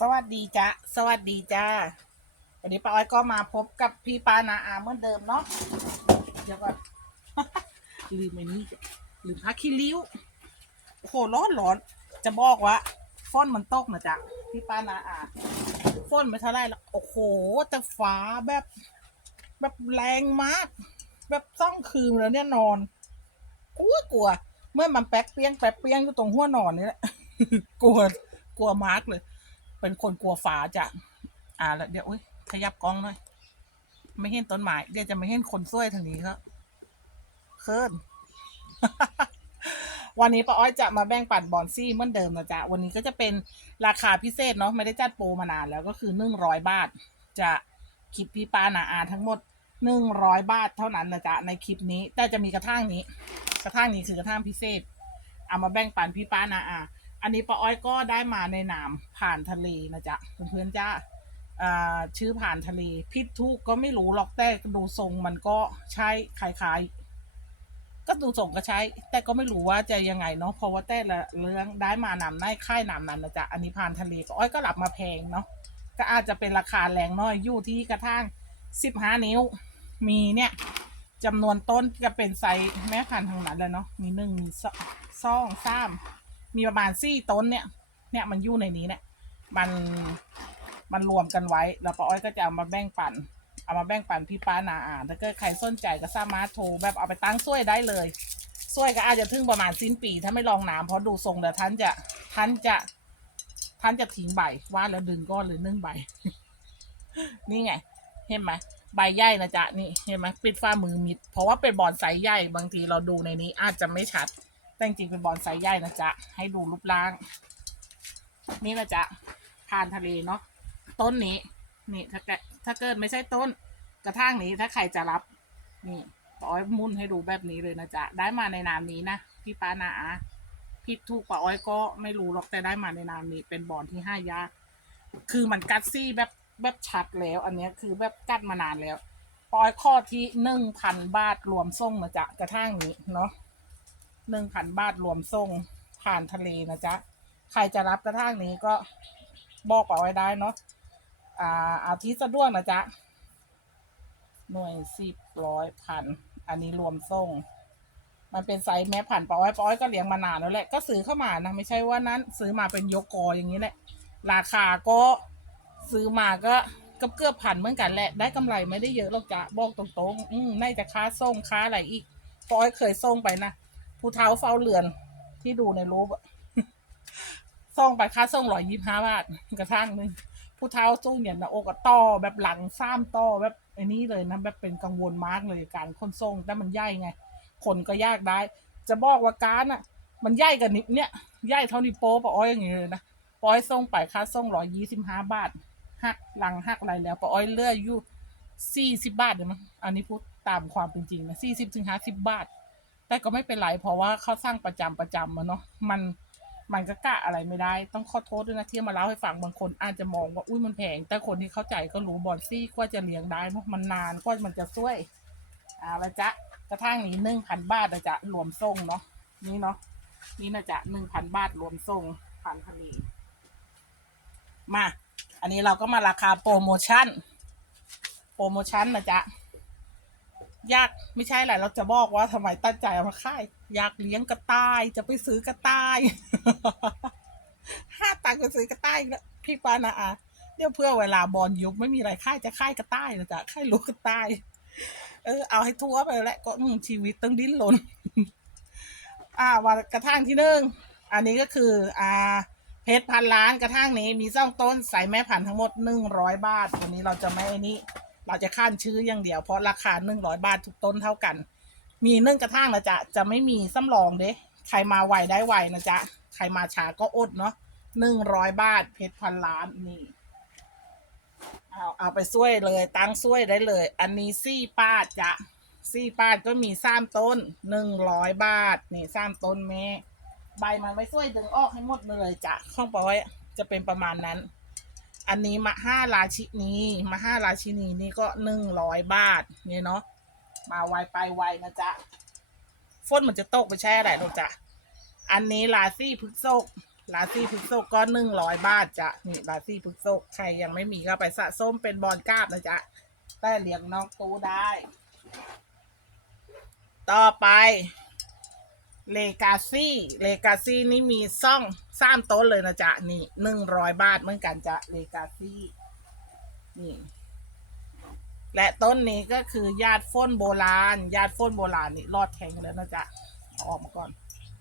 สวัสดีจ้าสวัสดีจ้าวันนี้ป้าอ้อยก็มาพบกับพี่ปานาอาเหมือนเดิมเนาะเดี๋ยวก่อนลืมไอ้นี่ลืมผ้าขี้ริ้วโอ้โหร้อนร้อนจะบอกว่าฝนมันตกนะจ๊ะพี่ปานาอาฝนไม่เท่าไรแล้วโอ้โหแต่ฟ้าแบบ แบบแรงมาก แบบซ่องคืนแล้วเนี่ยนอนกลัวกลัว เมื่อมันแป๊กเปี้ยงแป๊กเปี้ยงอยู่ตรงหัวนอนนี่แหละกลัวกลัวมากเลย เป็นคนกลัวฟ้าจะอ่าแล้วเดี๋ยวอุ้ยขยับกล้องหน่อย ไม่เห็นต้นไม้เดี๋ยวจะไม่เห็นคนสวยทางนี้ครับเคินวันนี้ป้าอ้อยจะมาแบ่งปันบอนซี่เหมือนเดิมนะจ๊ะ วันนี้ก็จะเป็นราคาพิเศษเนาะไม่ได้จัดโปรมานานแล้วก็คือหนึ่งร้อยบาท จะคลิปพี่ปานาอาทั้งหมดหนึ่งร้อยบาทเท่านั้นนะจ๊ะในคลิปนี้แต่จะมีกระทั่งนี้ กระทั่งนี้คือกระทั่งพิเศษ เอามาแบ่งปันพี่ป้านาอา อันนี้ป้าอ้อยก็ได้มาในนามผ่านทะเลนะจ๊ะเพื่อนๆจ้าชื่อผ่านทะเล พิษทุกก็ไม่รู้หรอกแต่ดูทรงมันก็ใช้คล้ายๆ ก็ดูทรงก็ใช้ แต่ก็ไม่รู้ว่าจะยังไงเนาะเพราะว่าแต่ละเรื่องได้มานำในค่ายนำนั้นนะจ๊ะอันนี้ผ่านทะเลก็อ้อยก็รับมาแพงเนาะก็อาจจะเป็นราคาแรงน้อยอยู่ที่กระทั่งสิบห้านิ้ว มีเนี่ยจำนวนต้นจะเป็นไซส์แม่พันธุ์ทางนั้นเลยเนาะมีหนึ่งมีสองสาม มีประมาณสี่ต้นเนี่ย เนี่ยมันอยู่ในนี้เนี่ย มันมันรวมกันไว้ แล้วป้าอ้อยก็จะเอามาแบ่งปัน เอามาแบ่งปันพี่ป้านาอ่าน ถ้าเกิดใครสนใจก็สามารถโทรแบบเอาไปตั้งช่วยได้เลยช่วยก็อาจจะถึงประมาณสิ้นปี ถ้าไม่ลองน้ำเพราะดูทรงแล้วท่านจะท่านจะท่านจะทิ้งใบว่าแล้วดึงก้อนหรือนึ่งใบ นี่ไง เห็นไหมใบใหญ่นะจ๊ะนี่เห็นไหมปิดฝ้ามือมิด เพราะว่าเป็นบอนไซส์ใหญ่บางทีเราดูในนี้อาจจะไม่ชัด แต่จริงๆเป็นบอนไซใหญ่นะจ๊ะ ให้ดูรูปร่าง นี่นะจ๊ะผ่านทะเลเนาะต้นนี้ นี่ถ้าเกิดถ้าเกิดไม่ใช่ต้นกระทั่งนี้ถ้าใครจะรับ นี่ป้าอ้อยมุ่นให้ดูแบบนี้เลยนะจ๊ะ ได้มาในนามนี้นะพี่ป้านาอาผิดถูกป้าอ้อยก็ไม่รู้หรอกแต่ได้มาในนามนี้ เป็นบอนที่ห้ายากคือมันกัดซี่แบบแบบชัดแล้ว อันนี้คือแบบกัดมานานแล้วปอยข้อที่หนึ่งพันบาทรวมส่งนะจ๊ะกระทั่งนี้เนาะ หนึ่งพันบาทรวมส่งผ่านทะเลนะจ๊ะ ใครจะรับกระทั่งนี้ก็บอกเอาไว้ได้เนาะอ่าเอาที่สะดวกนะจ๊ะ หน่วยสิบร้อยพัน อันนี้รวมส่ง มันเป็นไซส์แม่พันปอยปอยก็เลี้ยงมานานแล้วแหละ ก็ซื้อเข้ามานะ ไม่ใช่ว่านั้น ซื้อมาเป็นยกกออย่างนี้แหละ ราคาก็ซื้อมาก็เกือบเกือบพันเหมือนกันแหละ ได้กำไรไม่ได้เยอะหรอกจ้ะบอกตรงๆ อืมน่าจะค้าส่งค้าอะไรอีกปอยเคยส่งไปนะ ผู้เท้าเฝ้าเรือนที่ดูในรูปส่งไปค่าส่งร้อยยี่ห้าบาทกระทั่งหนึงผู้เท้าสู้เนี่ยนะโอกอะต่อแบบหลังซ้ำต่อแบบไอ้นี้เลยนะแบบเป็นกังวลมากเลยการขนส่งแต่มันใหญ่ไงคนก็ยากได้ จะบอกว่าการอะ มันใหญ่กันนิดเนี่ยใหญ่เท่านี้โป๊ปะอ้อยอย่างเงี้ยเลยนะปอยส่งไปค่าส่งร้อยยี่สิบห้าบาทหักหลังหักอะไรแล้วปะอ้อยเลืออยู่สี่สิบบาทเดี๋ยวมั้งอันนี้พูดตามความเป็นจริงนะสี่สิบถึงห้าสิบบาท แต่ก็ไม่เป็นไรเพราะว่าเขาสร้างประจำประจำมาเนาะมันมันก็กะอะไรไม่ได้ ต้องขอโทษด้วยนะที่มาเล่าให้ฟังบางคนอาจจะมองว่าอุ้ยมันแพงแต่คนที่เข้าใจก็รู้บอลซี่กว่าจะเลี้ยงได้เนาะมันนานกว่ามันจะช่วยอ่าละจ๊ะกระทั่งนี้หนึ่งพันบาทนะจ๊ะรวมส่งเนาะนี่เนาะนี่นะจ๊ะหนึ่งพันบาทรวมส่งผ่านทะเลมา อันนี้เราก็มาราคาโปรโมชั่น โปรโมชั่นนะจ๊ะ ยากไม่ใช่แหละเราจะบอกว่าทำไมตั้งใจเอามาค่าย อยากเลี้ยงกระต่ายจะไปซื้อกระต่ายห้าตังค์ไปซื้อกระต่ายแล้วพี่ปานาอาเดี๋ยวเพื่อเวลาบอลยุบไม่มีอะไรค่ายจะค่ายกระต่ายนะจ๊ะค่ายลูกกระต่ายเออเอาให้ทั่วไปแหละก็ชีวิตต้องดิ้นรนอ่าว่ากระทั่งที่หนึ่งอันนี้ก็คือ อ่า เพชรพันล้านกระทั่งนี้มีซ่องต้นใส่แม่พันทั้งหมดหนึ่งร้อยบาทวันนี้เราจะไม่ไอ้นี้ เราจะข้านชื่ออย่างเดียวเพราะราคาหนึ่งร้อยบาททุกต้นเท่ากัน มีเนึ่องกระทั่งนะจ๊ะจะไม่มีซ้ำรองเด้ใครมาไวได้ไวนะจ๊ะใครมาช้าก็อดเนาะหนึ่งร้อยบาทเพชรพันล้านนี่เอาเอาไปช่วยเลยตั้งช่วยได้เลย อันนี้ซี่ป้าดจ้ะซี่ป้าดก็มีสามต้นหนึ่งร้อยบาทนี่สามต้นแม่ใบมันไม่ช่วยดึงออกให้หมดเลยจ้ะข้องปอยจะเป็นประมาณนั้น อันนี้มาห้าราชินีมาห้าราชินีนี่ก็หนึ่งร้อยบาทเนี่ยเนาะมาไวไปไวนะจ๊ะฝนมันจะตกไปแช่อะไรหรอจ้ะอันนี้ลาซี่พฤกษกลาซี่พึกโซกก็หนึ่งร้อยบาทจ้ะนี่ลาซี่พึกโซกใครยังไม่มีก็ไปสะสมเป็นบอลกาบนะจ๊ะแต่เลี้ยงน้อกตู้ได้ ต่อไป เลกาซี่เลกาซี่นี่มีซ่องสามต้นเลยนะจ๊ะ นี่หนึ่งร้อยบาทเหมือนกันจ้ะเลกาซี่นี่และต้นนี้ก็คือญาติฟ้นโบราณญาติฟ้นโบราณนี่รอดแทงแล้วนะจ๊ะออกมาก่อน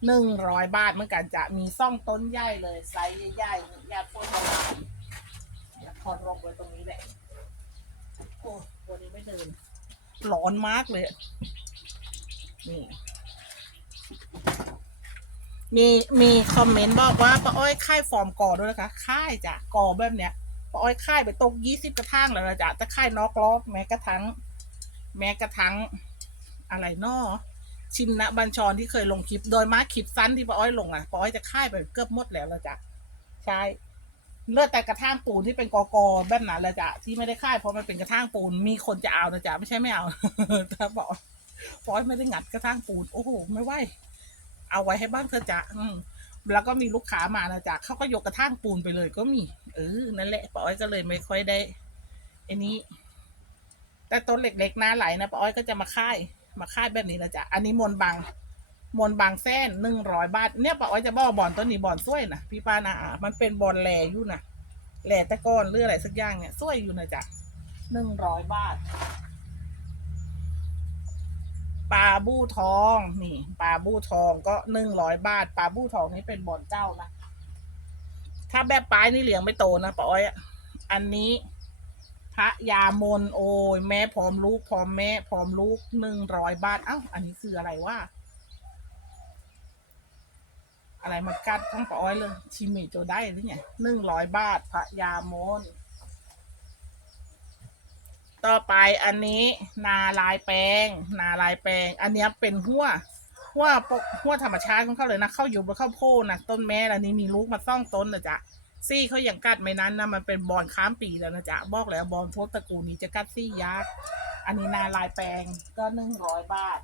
หนึ่งร้อยบาทเหมือนกันจะมีซ่องต้นใหญ่เลยไซส์ใหญ่า่ญาติฟ้นโบราณเดี๋ยวพอรกไว้ตรงนี้แหละโอ้ตัวนี้ไม่เดินร้อนมากเลยนี่ มีมีคอมเมนต์บอกว่าป้าอ้อยค่ายฟอร์มก่อด้วยนะคะค่ายจ้ะก่อแบบเนี้ยป้าอ้อยค่ายไปตกยี่สิบกระทั่งแล้วนะจ๊ะแต่ค่ายนอกล้อแม้กระทั่งแม้กระทั่งอะไรนอชินนะบัญชรที่เคยลงคลิป โดยมาคลิปสั้นที่ป้าอ้อยลงอะป้าอ้อยจะค่ายไปเกือบหมดแล้วละจ้ะใช่เลือดแต่กระทั่งปูนที่เป็นกอกอแบบนั้นละจ้ะที่ไม่ได้ค่ายเพราะมันเป็นกระทั่งปูนมีคนจะเอานะจ๊ะไม่ใช่ไม่เอาถ้าบอกป้าอ้อยไม่ได้งัดกระทั่งปูนโอ้โหไม่ไหว เอาไว้ให้บ้างเธอจ๊ะอืมแล้วก็มีลูกค้ามานะจ๊ะเขาก็ยกกระทั่งปูนไปเลยก็มี เออ นั่นแหละป้าอ้อยก็เลยไม่ค่อยได้ไอ้นี้ แต่ต้นเล็กๆหน้าไหลนะป้าอ้อยก็จะมาค่าย มาค่ายแบบนี้นะจ๊ะ อันนี้มนต์บางมนบางแส้นหนึ่งร้อยบาท เนี่ยป้าอ้อยจะบอกบอลต้นนี้บอลสวยนะพี่ป้านาอามันเป็นบอลแหลอยู่นะแหลตะกอนหรืออะไรสักอย่างเนี่ยสวยอยู่นะจ๊ะหนึ่งร้อยบาท ปลาบู้ทองนี่ปลาบู้ทองก็หนึ่งร้อยบาทปลาบู้ทองนี่เป็นบอนเจ้านะถ้าแบบปลายนี่เหลียงไม่โตนะป้าอ้อยอะอันนี้ พระยามนโอ้ยแม่พร้อมลูกพร้อมแม่พร้อมลูกหนึ่งร้อยบาทเอ้าอันนี้คืออะไรวะอะไรมากัดทั้งป้าอ้อยเลยชิมิโจได้หรือไงหนึ่งร้อยบาทพระยามน ต่อไปอันนี้นาลายแปลง นาลายแปลง อันนี้เป็นหัวหัวหัวธรรมชาติของเขาเลยนะเข้าอยู่บนข้าวโพดนะต้นแม่แล้วนี้มีลูกมาซ่องต้นนะจ๊ะซี่เขาอย่างกัดไม่นั้นนะมันเป็นบอลข้ามปีแล้วนะจ๊ะบอกแล้วบอลพวกตระกูลนี้จะกัดซี่ยักษ์อันนี้นาลายแปลงก็หนึ่งร้อยบาท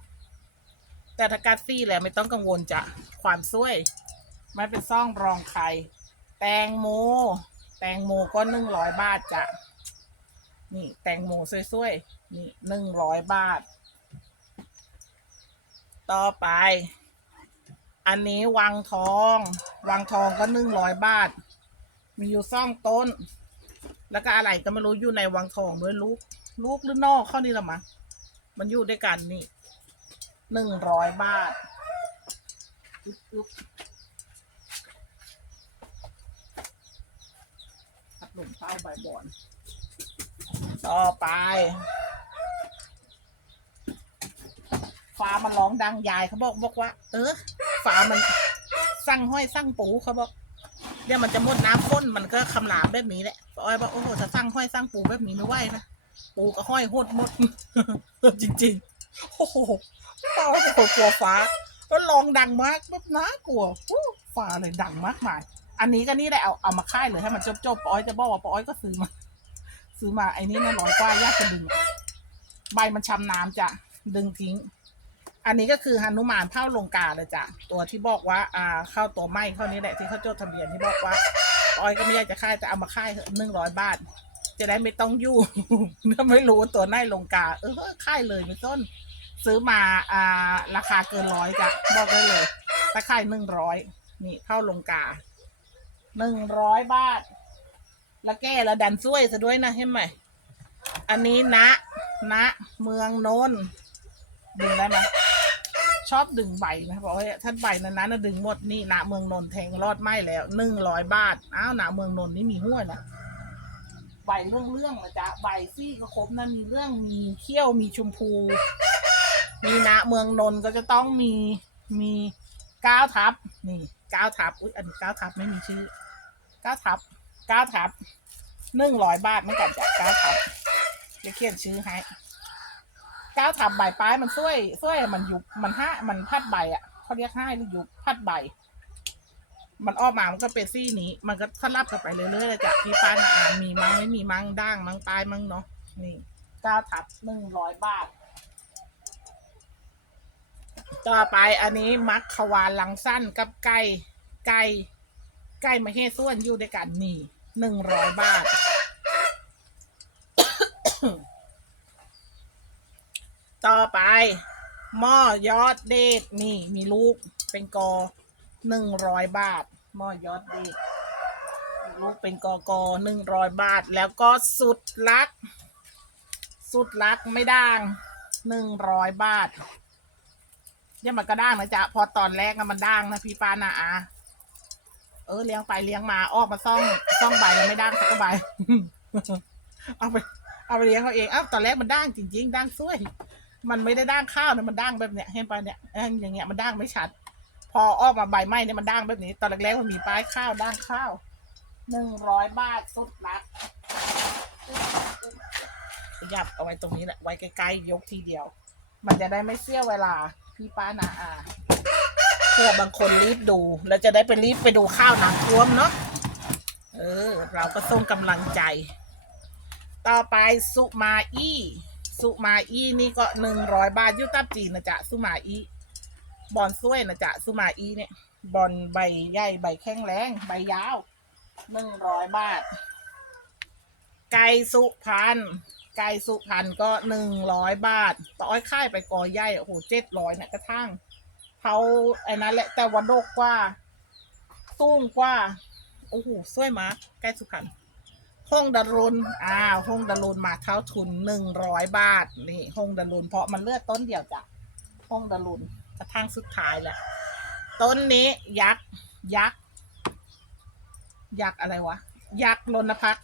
แต่ถ้ากัดซี่แล้วไม่ต้องกังวลจ้ะความสวยไม่เป็นซ่องรองใคร แตงโม แตงโมก็หนึ่งร้อยบาทจ้ะ นี่ แตงโมสวยๆ นี่หนึ่งร้อยบาท ต่อไป อันนี้วังทอง วังทองก็หนึ่งร้อยบาท มีอยู่ซ่องต้น แล้วก็อะไรก็ไม่รู้อยู่ในวังทองด้วยลูก ลูกหรือนอกเข้านี่ละมั้งมันอยู่ด้วยกันนี่หนึ่งร้อยบาทอุ๊บอุ๊บพัดลมเป้าใบบอน ต่อไป ฟ้ามันร้องดังยายเขาบอกบอกว่า เออฟ้ามันสั่งห้อยสั่งปูเขาบอกเนี่ยมันจะมดน้ำข้นมันก็คำรามแบบนี้แหละป้าอ้อยบอกโอ้โหถ้าสั่งห้อยสั่งปูแบบนี้ไม่ไหวนะปูก็ห้อยหดหมดจริงๆโอ้โหป้าอ้อยกลัวฟ้าแล้วร้องดังมากแบบน่ากลัวฟ้าเลยดังมากมาย อันนี้ก็นี่แหละเอาเอามาค่ายเลยให้มันจบๆป้าอ้อยจะบอกว่าป้าอ้อยก็ซื้อมา ซื้อมาไอ้นี่มันร้อยกว่ายากจะดึง ใบมันช้ำน้ำจ้ะดึงทิ้ง อันนี้ก็คือฮานุมานเผ่าลงกาเลยจ้ะตัวที่บอกว่า อ่าเข้าตัวไหมเข้านี้แหละที่เขาจดทะเบียนที่บอกว่าออยก็ไม่อยากจะค่ายแต่เอามาค่ายหนึ่งร้อยบาทจะได้ไม่ต้องยู่ถ้าไม่รู้ว่าตัวไหนลงกา เออค่ายเลยไม่ต้น ซื้อมาอ่าราคาเกินร้อยจ้ะบอกได้เลยถ้าค่ายหนึ่งร้อยนี่เข้าลงกาหนึ่งร้อยบาท แล้วแก้แล้วดันช่วยซะด้วยนะเห็นไหม อันนี้นะนะเมืองนนท์ดึงได้ไหมชอบดึงใบนะบอกว่าท่านใบนั้นนะดึงหมดนี่นะเมืองนนแทงรอดไหมแล้วหนึ่งร้อยบาทอ้าวนะเมืองนนนี่มีห้วยนะใบเรื่องเรื่องๆนะจ๊ะใบซี่ก็ครบนะมีเรื่องมีเขี้ยวมีชมพู มีนะเมืองนนก็จะต้องมีมีก้าวทับนี่ก้าวทับอุ้ยอันนี้ก้าวทับไม่มีชื่อก้าวทับ ก้าวทับหนึ่งร้อยบาทไม่กันจากก้าทับจะเขียนชื่อให้ก้าทับใบป้ายมันช่วยช่วยมันยุบมันห้ามันพัดใบอะเขาเรียกห้าหรือยุบพัดใบ มันออกมามันก็เป็นซี่นี้ มันก็สลับกันไปเรื่อยๆเลยจากที่ป้านาอ่านมีมั้งไม่มีมั้งด่างมั้งปลายมั้งเนาะนี่ก้าทับหนึ่งร้อยบาทต่อไปอันนี้มักขวานลังสั้นกับไก่ไก่ไก่มาเฮส่วนอยู่ด้วยกันนี่ หนึ่งร้อยบาท ต่อไปหม้อยอดเด็กนี่มีลูกเป็นกอหนึ่งร้อยบาทหม้อยอดเด็กลูกเป็นกอกอหนึ่งร้อยบาท แล้วก็สุดลัก สุดลักไม่ด่างหนึ่งร้อยบาทยังมันก็ด่างนะจ๊ะ พอตอนแรกนะมันด่างนะพี่ปานาอา เออเลี้ยงไปเลี้ยงมาออกมาซ่องซ่องใบแล้วไม่ด่างสักใบเอาไป เอาไปเลี้ยงเขาเองอ้าวตอนแรกมันด่างจริง ๆด่างสวย มันไม่ได้ด่างข้าวนะมันด่างแบบเนี้ยเห็นปะเนี่ยเอ้ยอย่างเงี้ยมันด่างไม่ชัด พอออกมาใบไม้เนี่ยมันด่างแบบนี้ ตอนแรกๆมันมีป้ายข้าวด่างข้าวหนึ่งร้อยบาทสุดรักยับเอาไว้ตรงนี้แหละไว้ใกล้ๆยกทีเดียว มันจะได้ไม่เสียเวลาพี่ป้านาอา พื่อบางคนรีบดู แล้วจะได้ไปรีบไปดูข้าวน้ำท่วมเนาะเออ เราก็ส่งกำลังใจ ต่อไปสุมาอี้สุมาอี้นี่ก็หนึ่งร้อยบาทยุตับจีนนะจ๊ะสุมาอี้บอลสวยนะจ๊ะสุมาอี้เนี่ย บอลใบใหญ่ใบแข็งแรงใบยาวหนึ่งร้อยบาท ไก่สุพรรณไก่สุพรรณก็หนึ่งร้อยบาทป้อ้อยค่ายไปกอใหญ่โอ้โหเจ็ดร้อยเนี่ยกระทั่ง เขาไอ้นั้นแหละแต่วันโดกกว่าสูงกว่าโอ้โหสวยมากไก่สุพรรณห้องดารุนอ่าห้องดารุนมาเท่าทุนหนึ่งร้อยบาท นี่ห้องดารุนเพราะมันเลือดต้นเดียวจ้ะห้องดารุนกระทั่งสุดท้ายแหละ ต้นนี้ยักษ์ยักษ์ยักษ์อะไรวะ ยักษ์รณพัก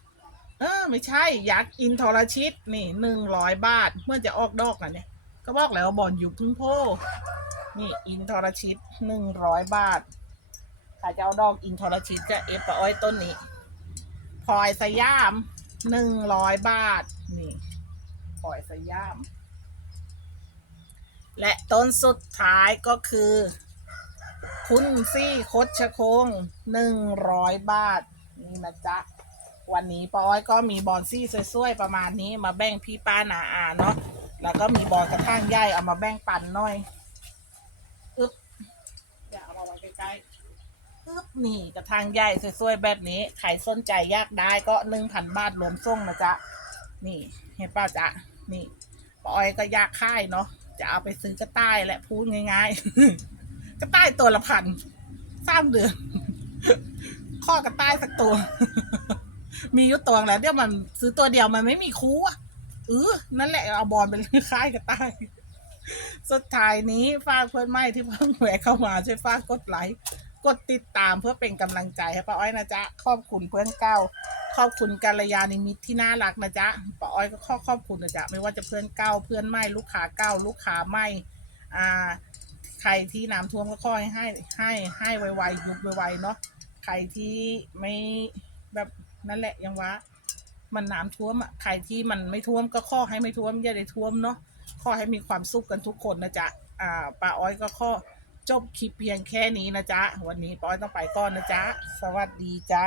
เออไม่ใช่ ยักษ์อินทรชิต นี่หนึ่งร้อยบาท เมื่อจะออกดอกอะเนี่ย ก็บอกแล้วบอลอยู่พึ่งโพ นี่อินทรชิตหนึ่งร้อยบาทถ้าจะเอาดอกอินทรชิตก็เอฟปะอ้อยต้นนี้พลอยสยามหนึ่งร้อยบาท นี่พลอยสยาม และต้นสุดท้ายก็คือ คุณซี่คดชะโคงหนึ่งร้อยบาท นี่นะจ๊ะวันนี้ป้าอ้อยก็มีบอลซี่สวยๆประมาณนี้มาแบ่งพี่ป้านาอาเนาะแล้วก็มีบอลกระทั่งใหญ่เอามาแบ่งปันหน่อย ช้ปึ๊บนี่กระทางใหญ่สวยๆแบบนี้ใครสนใจอยากได้ก็หนึ่งพันบาทรวมส่งนะจ๊ะนี่เห็นป่ะจ๊ะนี่ปาอ้อยก็อยากค่ายเนาะจะเอาไปซื้อกระต่ายแหละพูดง่ายๆ กระต่ายตัวละพันสามเดือนข้อกระต่ายสักตัว มีอยุตัวแล้วเดี๋ยวมันซื้อตัวเดียวมันไม่มีคูอะเออนั่นแหละเอาบอลเป็นค่ายกระต่าย สุดท้ายนี้ฝากเพื่อนไม่ที่เพิ่งแหวะเข้ามาช่วยฝากกดไลค์กดติดตามเพื่อเป็นกำลังใจให้ป้าอ้อยนะจ๊ะขอบคุณเพื่อนเก่าขอบคุณกัลยาณิมิตรที่น่ารักนะจ๊ะป้าอ้อยก็ขอขอบคุณนะจ๊ะไม่ว่าจะเพื่อนเก่าเพื่อนใหม่ลูกค้าเก่าลูกค้าใหม่อ่าใครที่น้ำท่วมก็ขอให้ให้ให้ให้ไวๆยุบไวๆเนาะใครที่ไม่แบบนั่นแหละยังวะมันน้ำท่วมอะใครที่มันไม่ท่วมก็ขอให้ไม่ท่วมอย่าได้ท่วมเนาะ อให้มีความสุขกันทุกคนนะจ๊ะอ่าป้าอ้อยก็ขอจบคลิปเพียงแค่นี้นะจ๊ะ วันนี้ปอยต้องไปก่อนนะจ๊ะ สวัสดีจ้า